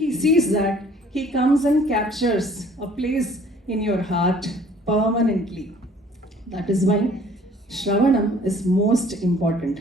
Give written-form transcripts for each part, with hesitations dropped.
he sees that he comes and captures a place in your heart permanently. That is why Shravanam is most important.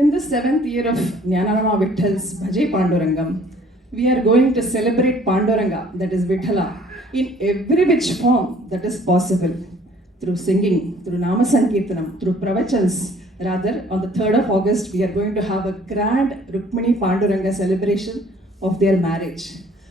In the 7th year of Jnanarama Vittal's Bhaje Pandurangam, we are going to celebrate Panduranga, that is Vittala, in every which form that is possible. Through singing, through Nama Sankirtanam, through pravachans. Rather, on the 3rd of August, we are going to have a grand Rukmini Panduranga celebration of their marriage,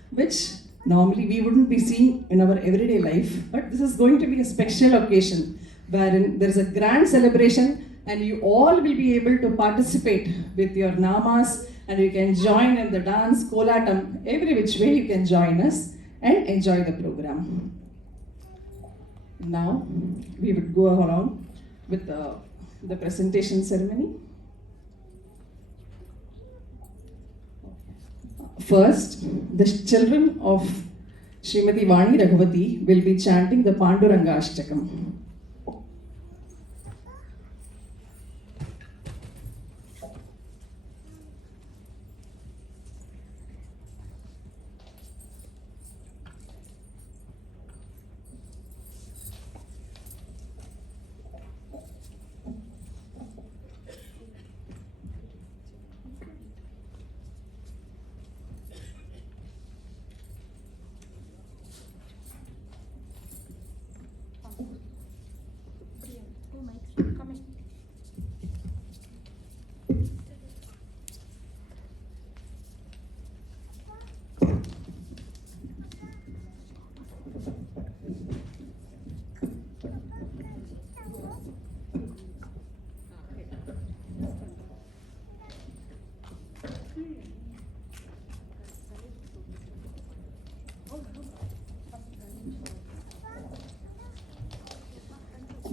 which normally we wouldn't be seeing in our everyday life, but this is going to be a special occasion wherein there is a grand celebration and you all will be able to participate with your namas and you can join in the dance, kolatam, every which way you can join us and enjoy the program. Now, we would go around with the presentation ceremony. First, the children of Srimati Vani Raghuvati will be chanting the Panduranga Ashtakam.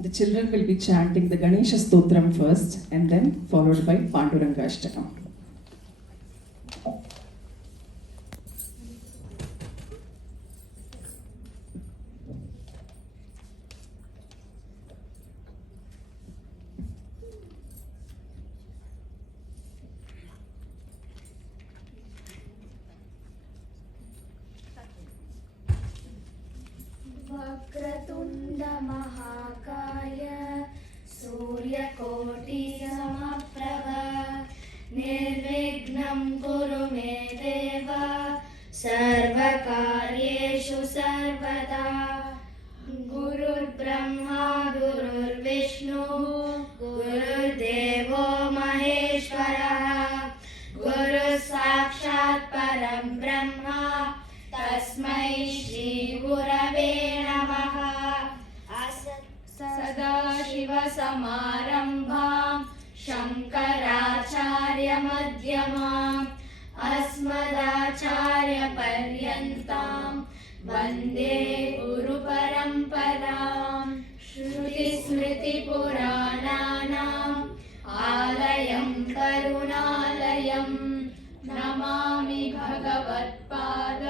The children will be chanting the Ganesha Stotram first and then followed by Panduranga Ashtakam. वक्रतुण्ड महाकाय सूर्यकोटि समप्रभ निर्विघ्नं कुरु मे देव सर्वकार्येषु सर्वदा गुरुर्ब्रह्मा गुरुर्विष्णु गुरुर्देवो महेश्वरः गुरुः साक्षात् परं ब्रह्म तस्मै श्री गुरवे नमः सदाशिवसमारम्भां शङ्कराचार्यमध्यमाम् अस्मदाचार्यपर्यन्तां वन्दे गुरुपरम्पराम् श्रुतिस्मृतिपुराणानाम् आलयं करुणालयं नमामि भगवत्पाद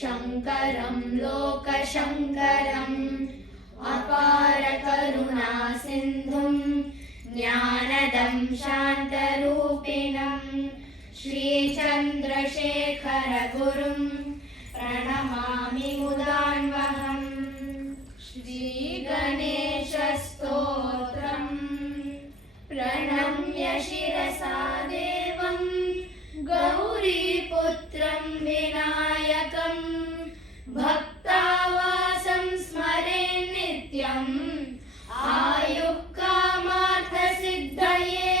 शङ्करं लोकशङ्करम् अपार करुणा सिन्धुं ज्ञानदं शान्तरूपिणं श्रीचन्द्रशेखर गुरुं प्रणमामि मुदान्वहम् श्रीगणेशस्तोत्रम् प्रणम्य शिरसा देवं गौरीपुत्रं विनायकं भक्तावासं स्मरे नित्यम् आयुः कामार्थसिद्धये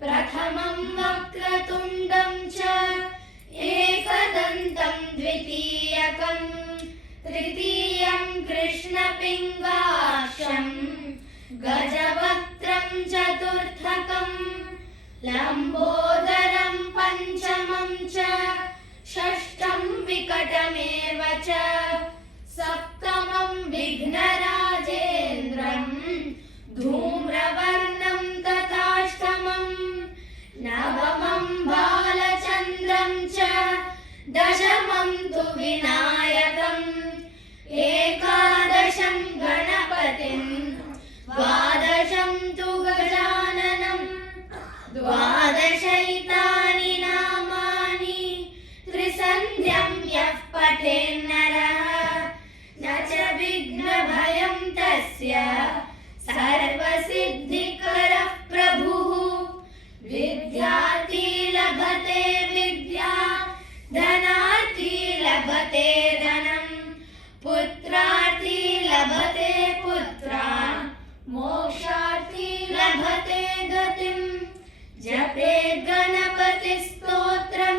प्रथमं वक्रतुण्डं च एकदन्तं द्वितीयकं तृतीयं कृष्णपिङ्गाक्षं गजवक्त्रं चतुर्थकं लम्बोदरं पञ्चमं च षष्ठं विकटमेव च सप्तमं विघ्नराजेन्द्रं धूम्रवर्णं तथाष्टमं नवमं बालचन्द्रं च दशमं तु विनायकम् एकादशं गणपतिं द्वादशं तु गजाननं द्वादशैतानि नामानि त्रिसहस्रं सर्वस्य सर्वसिद्धिकरः प्रभुः विद्यार्थी लभते विद्या धनार्थी लभते धनं पुत्रार्थी लभते पुत्रान् मोक्षार्थी लभते गतिम् जपेत् गणपतिस्तोत्रं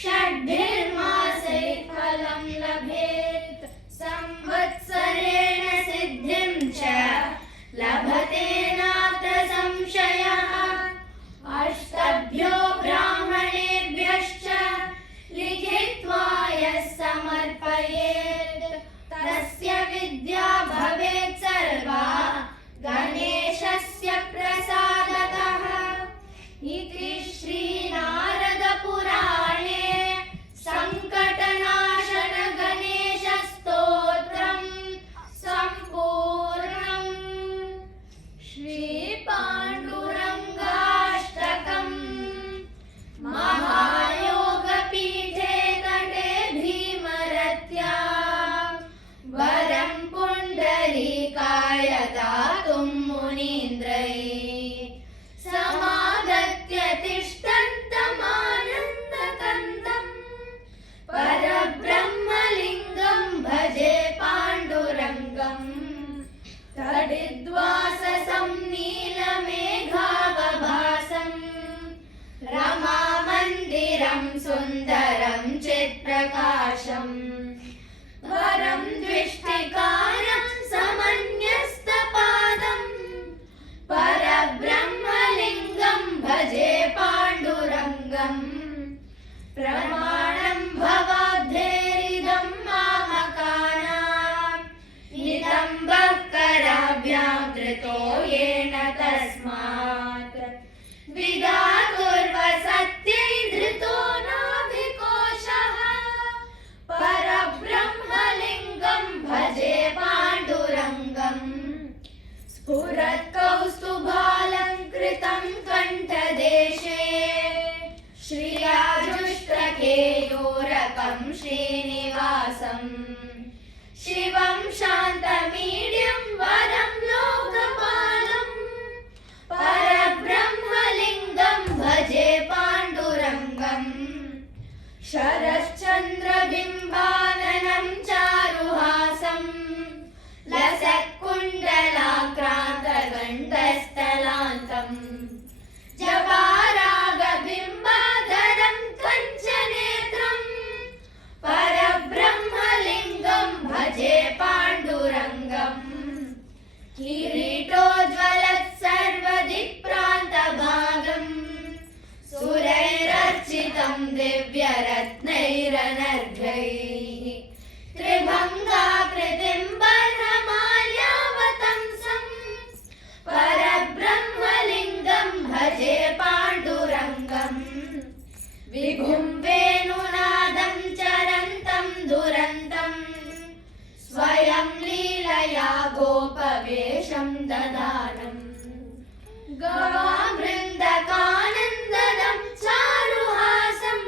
षड्भिर्मासैः फलं लभेत् संवत्सरेण सिद्धिं च लभते नात्र संशयः अष्टभ्यो ब्राह्मणेभ्यश्च लिखित्वा यः समर्पयेत् तस्य विद्या भवेत् सर्वा गणेशस्य प्रसादतः इति श्रीनारदपुराणे सङ्कटनाशन गणेशस्तोत्रं सम्पूर्णम् श्रीपाण्डुरङ्गाष्टकम् महायोगपीठे तटे भीमरत्या वरं पुण्डरीकाय दातुं मुनीन्द्रैः समागत्य तिष्ठन्तमानन्दकन्दम् परब्रह्मलिङ्गं भजे पाण्डुरङ्गम् तडिद्वाससं नीलमेघावभासम् रमामन्दिरं सुन्दरं चित्प्रकाशम् वरं द्विष्टिकारं समन्यस्तपादम् परब्रह्मलिङ्गं भजे पाण्डुरङ्गम् प्रमाणं भवाब्धेरिदं मामकानाम् नितम्बः कराभ्यां धृतो येन तस्मात् विदातुर्वसत्यै धृतो नाभिकोशः परब्रह्मलिङ्गं भजे पाण्डुरङ्गम् स्फुरत्कौस्तुभालङ्कृतं कण्ठदेशे श्रियाजुष्टकेयूरकं श्रीनिवासम् शिवं शान्तमीड्यं वरं लोकपालम् परब्रह्मलिङ्गं भजे पाण्डुरङ्गम् शरश्चन्द्रबिम्बाननं चारुहासम् लसत्कुण्डलाक्रान्तगण्डस्थलान्तम् जपारागबिम्बाधरं कञ्चनेत्रम् परब्रह्मलिङ्गं भजे पाण्डुरङ्गम् किरीटोज्ज्वलत्सर्वदिक्प्रान्तभागम् सुरैरर्चितं दिव्यरत्नैरनर्घ्यैः त्रिभङ्गाकृतिं बर्हमाल्यावतंसम् परब्रह्मलिङ्गं भजे पाण्डुरङ्गम् विभुं वेणुनादं चरन्तं दुरन्तं स्वयं लीलया गोपवेशं ददानम् गवामृन्दकानन्दनं चारुहासम्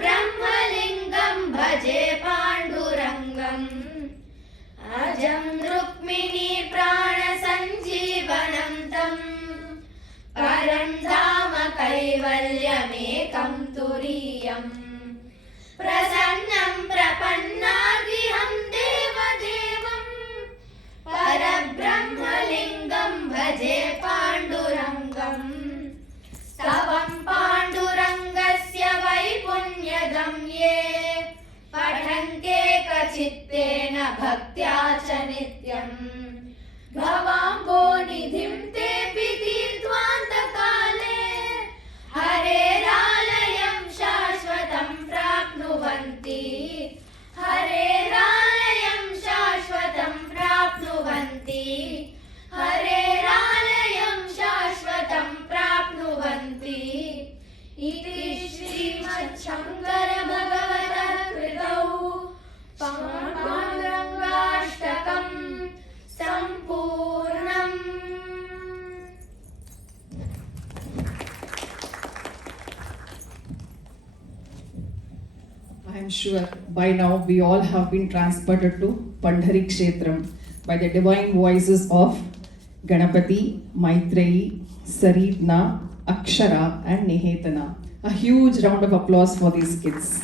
परब्रह्मलिङ्गं भजे पाण्डुरङ्गम् अजं रुक्मिणी प्राणसञ्जीवनं तम् परं धाम कैवल्यमेकं तुरीयम् प्रसन्नं प्रपन्नार्दिहं देवदेवम् परब्रह्मलिङ्गं भजे पाण्डुरङ्गम् स्तवं पाण्डुरङ्गस्य वैपुण्यदं ये पठन्त्येकचित्तेन भक्त्या च नित्यम् भवाम्भोनिधिं तेऽपि तीर्त्वान्तकाले हरेरालयं शाश्वतं प्राप्नुवन्ति हरेरालयं शाश्वतं प्राप्नुवन्ति हरेरालयं शाश्वतं प्राप्नुवन्ति इति श्रीमच्छङ्करभगवतः कृतौ पाण्डुरङ्गाष्टकम् सम्पूर्णम्। I am sure by now we all have been transported to Pandhari Kshetram by the divine voices of Ganapati, Maitreyi, Saridna, Akshara, and Nihetana. A huge round of applause for these kids.